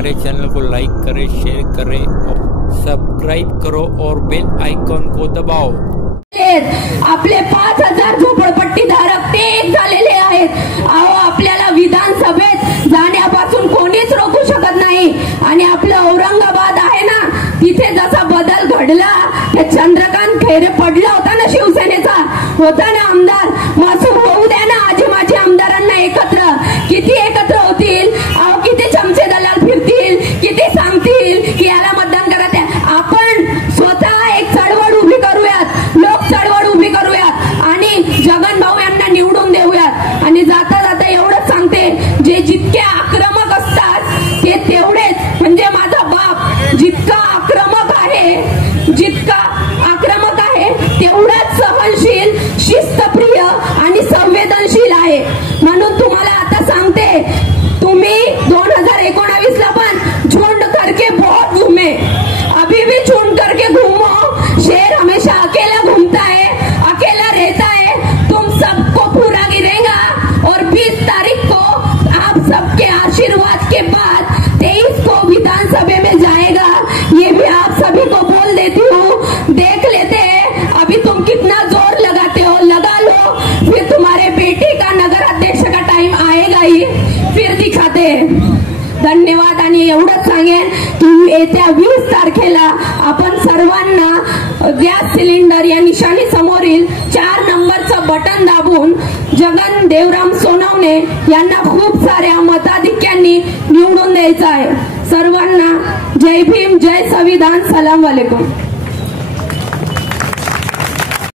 हमारे चैनल को लाइक करें, शेयर करें, सब्सक्राइब करो और बेल आइकॉन को दबाओ। आपले 5000 झोपडपट्टी धारक ते एक झालेले आहेत। अहो, आपल्याला विधानसभेत जाण्यापासून कोणीच रोखू शकत नाही। आणि आपलं औरंगाबाद आहे ना, तिथे जसा बदल घडला, ते चंद्रकांत खैरे पडला होता ना, शिवसेनेचा होता ना आमदार, मासूम होऊ द्या ना आजी माझी आमदारांना एकत्र। किती एकत्र होतील? अहो, किती चमचे दलाल फिरतील, किती सांगतील की याला मतदान करा। आपण स्वतः एक चळवळ उभी करूयात, लोक चळवळ उभी करूयात आणि जगन भाऊ यांना निवडून देऊयात। आणि जाता जाता एवढंच सांगते, जे जितके आक्रमक असतात ते तेवढेच, म्हणजे माझा बाप जितका आक्रमक आहे तेवढाच सहनशील, शिस्तप्रिय आणि संवेदनशील आहे। म्हणून तुम्हाला आता सांगते, तुम्ही 2019 ला पण झुंड करके बहुत घूमे, अभी भी झुंड करके घूमो। शेर हमेशा अकेला घूमता है, अकेला रहता है। तुम सबको पूरा गिरेगा और 20 तारीख को आप सबके आशीर्वाद के बाद 23 को विधानसभा में जाएगा। ये भी आप सभी को बोल देती हूँ। देख लेते हैं अभी तुम कितना जोर लगाते हो, लगा लो, फिर तुम्हारे बेटे का नगर अध्यक्ष का टाइम आएगा ही, फिर दिखाते हैं। धन्यवाद। आणि एवढंच सांगेन की येत्या 20 तारखेला आपण सर्वांना गॅस सिलेंडर या निशाणी समोरील 4 नंबरचं बटन दाबून जगन देवराम सोनवणे यांना खूप साऱ्या मताधिक्यांनी निवडून द्यायचं आहे। सर्वांना जय भीम, जय संविधान, सलाम वालेकुम।